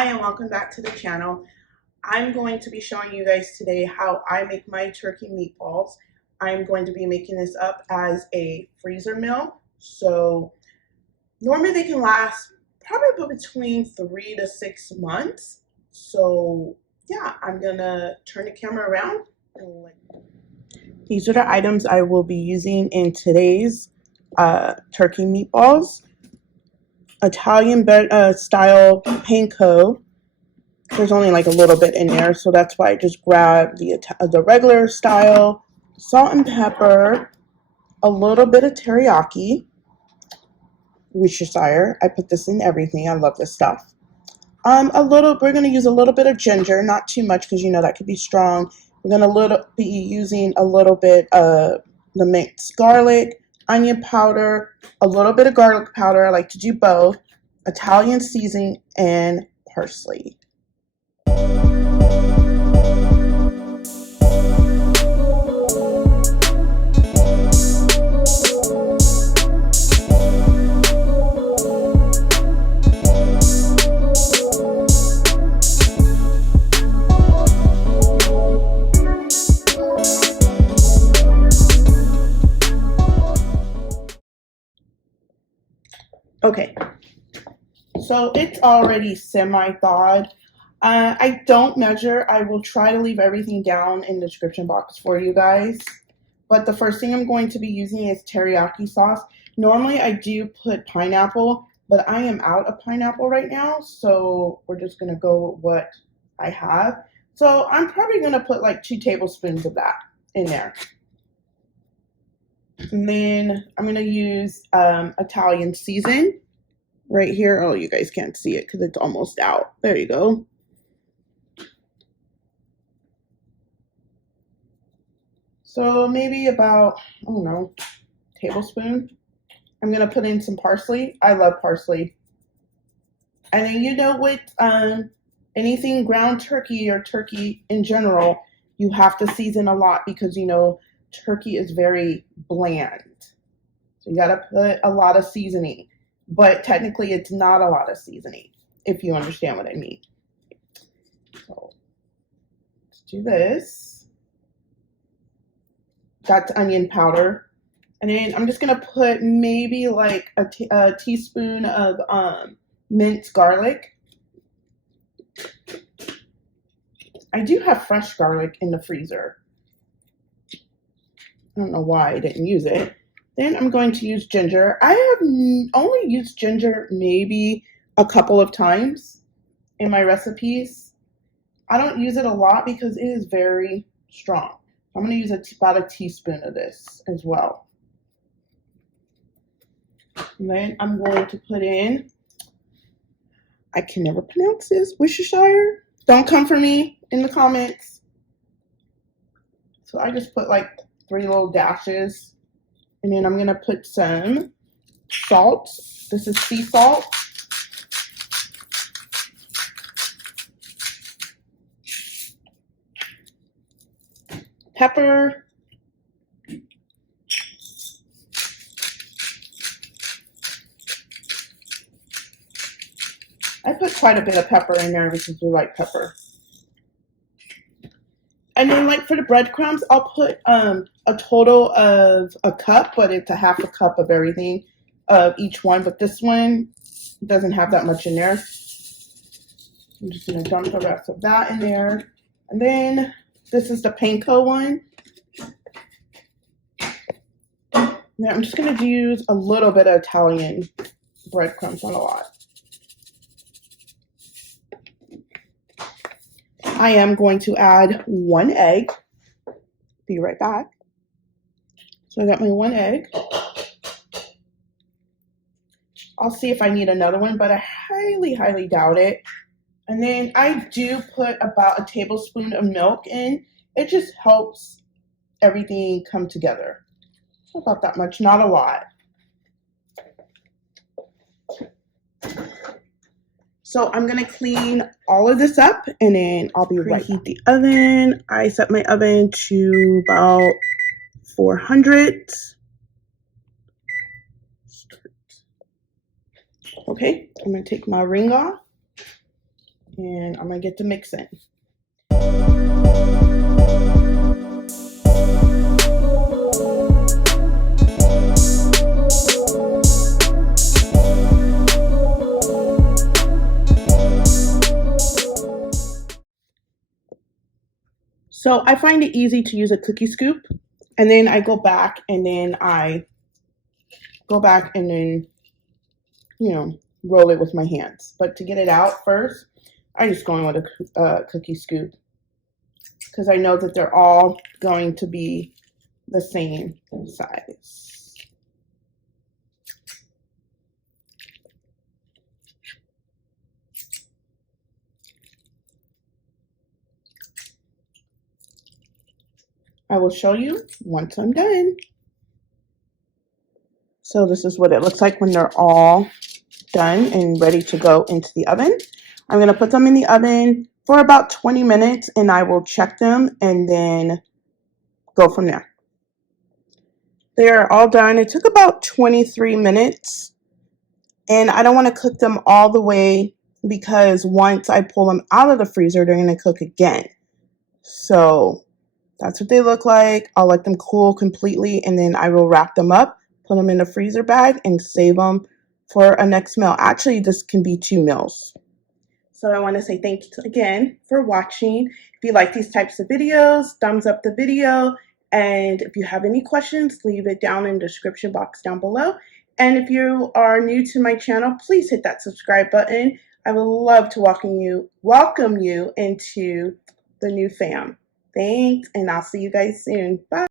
Hi and welcome back to the channel. I'm going to be showing you guys today how I make my turkey meatballs. I'm going to be making this up as a freezer meal. So normally they can last probably between 3 to 6 months. So yeah, I'm gonna turn the camera around. These are the items I will be using in today's turkey meatballs. Italian style panko. There's only like a little bit in there, so that's why I just grabbed the regular style, salt and pepper, a little bit of teriyaki, Worcestershire. I put this in everything. I love this stuff. We're gonna use a little bit of ginger, not too much because you know that could be strong. We're gonna be using a little bit of the minced garlic, onion powder, a little bit of garlic powder. I like to do both. Italian seasoning and parsley. Okay, so it's already semi-thawed. I don't measure. I will try to leave everything down in the description box for you guys. But the first thing I'm going to be using is teriyaki sauce. Normally I do put pineapple, but I am out of pineapple right now, so we're just going to go with what I have. So I'm probably going to put like 2 tablespoons of that in there. And then I'm going to use Italian season right here. Oh, you guys can't see it because it's almost out. There you go. So maybe about, I don't know, tablespoon. I'm going to put in some parsley. I love parsley. And then you know with anything ground turkey or turkey in general, you have to season a lot because you know turkey is very bland. So you got to put a lot of seasoning. But technically it's not a lot of seasoning, if you understand what I mean. So let's do this. That's onion powder. And then I'm just going to put maybe like a teaspoon of minced garlic. I do have fresh garlic in the freezer. I don't know why I didn't use it. Then I'm going to use ginger. I have only used ginger maybe a couple of times in my recipes. I don't use it a lot because it is very strong. I'm going to use about a teaspoon of this as well. And then I'm going to put in, I can never pronounce this, Worcestershire. Don't come for me in the comments. So I just put like 3 little dashes. And then I'm going to put some salt. This is sea salt. Pepper. I put quite a bit of pepper in there because we like pepper. And then like for the breadcrumbs, I'll put a total of a cup, but it's a half a cup of everything of each one. But this one doesn't have that much in there. I'm just going to dump the rest of that in there. And then this is the panko one. Now I'm just going to use a little bit of Italian breadcrumbs, not a lot. I am going to add 1 egg. Be right back. So I got my 1 egg. I'll see if I need another one, but I highly, highly doubt it. And then I do put about a tablespoon of milk in. It just helps everything come together. About that much, not a lot. So I'm going to clean all of this up and then I'll be right. Preheat the oven. I set my oven to about 400. Okay, I'm going to take my ring off and I'm gonna get to mixing. So I find it easy to use a cookie scoop, and then I go back and then roll it with my hands. But to get it out first, I just go in with a cookie scoop because I know that they're all going to be the same size. I will show you once I'm done. So this is what it looks like when they're all done and ready to go into the oven. I'm going to put them in the oven for about 20 minutes and I will check them and then go from there. They are all done. It took about 23 minutes and I don't want to cook them all the way because once I pull them out of the freezer, they're going to cook again. So that's what they look like. I'll let them cool completely and then I will wrap them up, put them in a freezer bag and save them for a next meal. Actually, this can be 2 meals. So I want to say thank you again for watching. If you like these types of videos, thumbs up the video. And if you have any questions, leave it down in the description box down below. And if you are new to my channel, please hit that subscribe button. I would love to welcome you into the new fam. Thanks, and I'll see you guys soon. Bye.